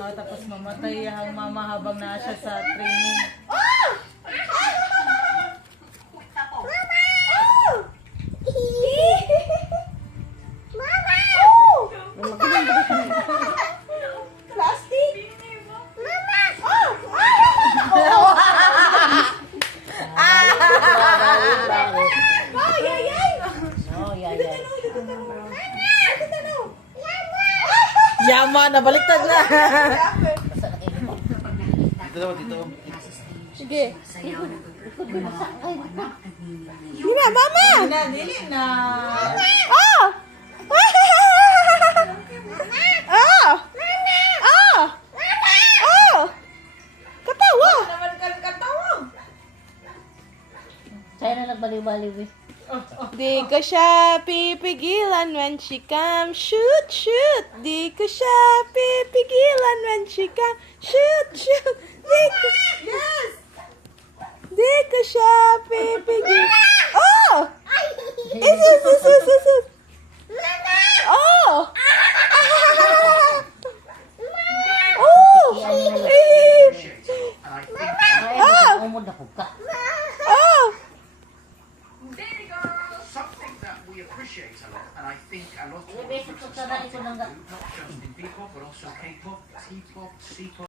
Oh, tapos mamatay ang mama habang nasa sa training. Yama, nabaliktad na. Dito daw, dito. Sige. Dina, mama! Dili na. Oh! Oh! Oh! Oh! Katawa! Naman ka katawag. Sa'yo na nagbaliw-baliw eh. Di ko siya pipigilan when she comes. Shoot, shoot! Di ko siya pipigilan when she comes. Shoot, shoot! Yes! Di ko siya pipigilan. Oh! Is. Oh! Oh! Ay, umod na po ka. Oh! Something that we appreciate a lot, and I think a lot of Basic groups are sa sarili ko starting lang to do, not just in P-pop, but also K-pop, T-pop, C-pop.